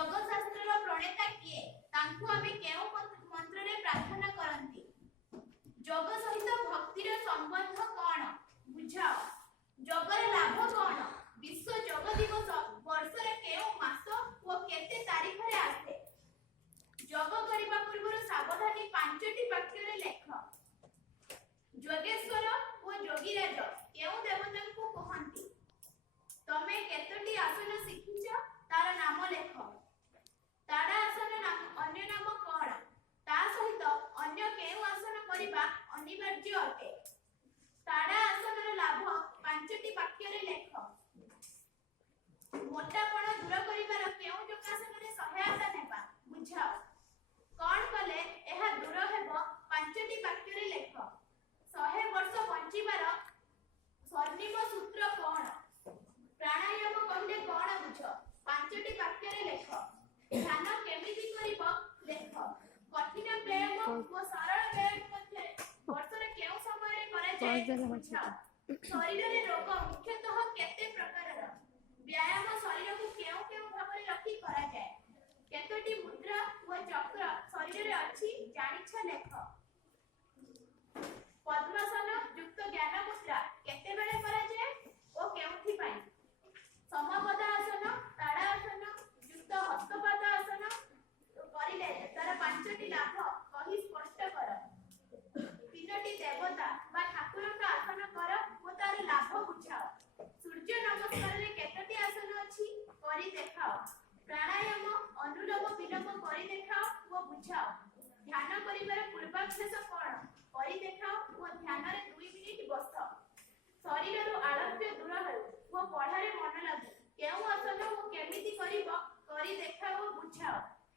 যোগ শাস্ত্রର প্রণেতা কিଏ ତାଙ୍କୁ ଆମେ କେଉଁ ମନ୍ତ୍ରରେ ପ୍ରାର୍ଥନା କରନ୍ତି? যোগ ସହିତ ଭକ୍ତିର ସମ୍ବନ୍ଧ କ'ଣ ବୁଝାଅ। ଯୋଗର ଲାଭ କ'ଣ? ବିଶ୍ୱ ଯୋଗ ଦିବସ ବର୍ଷର କେଉଁ ମାସ ଓ କେତେ ତାରିଖରେ ଆସେ? ଯୋଗ କରିବା ପୂର୍ବରୁ ସାବଧାନୀ 5ଟି ବାକ୍ୟରେ ଲେଖ। ଯୋଗେଶ୍ୱର ଓ ଯୋଗୀରାଜ କେଉଁ ଦେବତାଙ୍କୁ କହନ୍ତି? ତମେ କେତୋଟି ଆସନ ଶିଖିଛ ତାର ନାମ ଲେଖ। ତାଡ଼ା ଆସନ ଅନ୍ୟ ନାମ କ'ଣ? ତା ସହିତ ଅନ୍ୟ କେଉଁ ଆସନ କରିବା ଅନିବାର୍ଯ୍ୟ ଅଟେ? ତାଡ଼ା ଆସନର ଲାଭ 5ଟି ବାକ୍ୟରେ ଲେଖ। ମୋଟାପଣ ଦୂର କରିବାର କେଉଁ ଯୋଗାସନରେ ସହାୟତା ନେବା ବୁଝାଅ। କ'ଣ କଲେ ଏହା ଦୂର ହେବ 5ଟି ବାକ୍ୟରେ ଲେଖ। 100 ବର୍ଷ ବଞ୍ଚିବାର ସ୍ୱର୍ଣ୍ଣିମ ସୂତ୍ର କ'ଣ? ପ୍ରାଣାୟାମ କହିଲେ କ'ଣ ବୁଝ? 5ଟି ବାକ୍ୟରେ ଲେଖ। ଧ୍ୟାନ କେମିତି କରିବ ଲେଖ। କଠିନ ବ୍ୟାୟାମ ଓ ସରଳ ବ୍ୟାୟାମ ମଧ୍ୟରେ ବର୍ଷର କେଉଁ ସମୟରେ କରାଯାଏ ବୁଝାଅ। ଶରୀରରେ ରୋଗ ମୁଖ୍ୟତଃ କେତେ ପ୍ରକାରର? ବ୍ୟାୟାମ ଶରୀରକୁ କେଉଁ କେଉଁ ଭାବରେ ରଖି କରାଯାଏ? କେତୋଟି ମୁଦ୍ରା ଓ ଚକ୍ର ଶରୀରରେ ଅଛି ଜାଣିଛ ଲେଖ। ପଦ୍ମାସନ ଯୁକ୍ତ ଜ୍ଞାନ ମୁଦ୍ରା କେତେବେଳେ କରାଯାଏ ଓ କେଉଁଥିପାଇଁ? ସମପଦ ଆସନ ତାଡ଼ା ଆସନ ଯୁକ୍ତ ହସ୍ତପାଦ ଆସନ କରିଲେ ତାର 5ଟି ଲାଭ କହି ସ୍ପଷ୍ଟ କର। 3ଟି ଦେବତା ବା ଠାକୁରଙ୍କ ଆସନ କର ଓ ତାର ଲାଭ ବୁଝାଅ। ସୂର୍ଯ୍ୟ ନମସ୍କାରରେ କେତୋଟି ଆସନ ଅଛି କରି ଦେଖାଅ। ପ୍ରାଣାୟାମ ଅନୁଲୋମ ବିଲୋମ କରି ଦେଖାଅ ଓ ବୁଝାଅ। ଧ୍ୟାନ କରିବାର ପୂର୍ବାଭ୍ୟାସ କ'ଣ କରି ଦେଖାଅ ଓ ଧ୍ୟାନରେ 2 ମିନିଟ୍ ବସ। ଶରୀରରୁ ଆଳସ୍ୟ ଦୂର ହେଉ ଓ ପଢ଼ାରେ ମନ ଲାଗୁ କେଉଁ ଆସନ ଓ କେମିତି କରିବ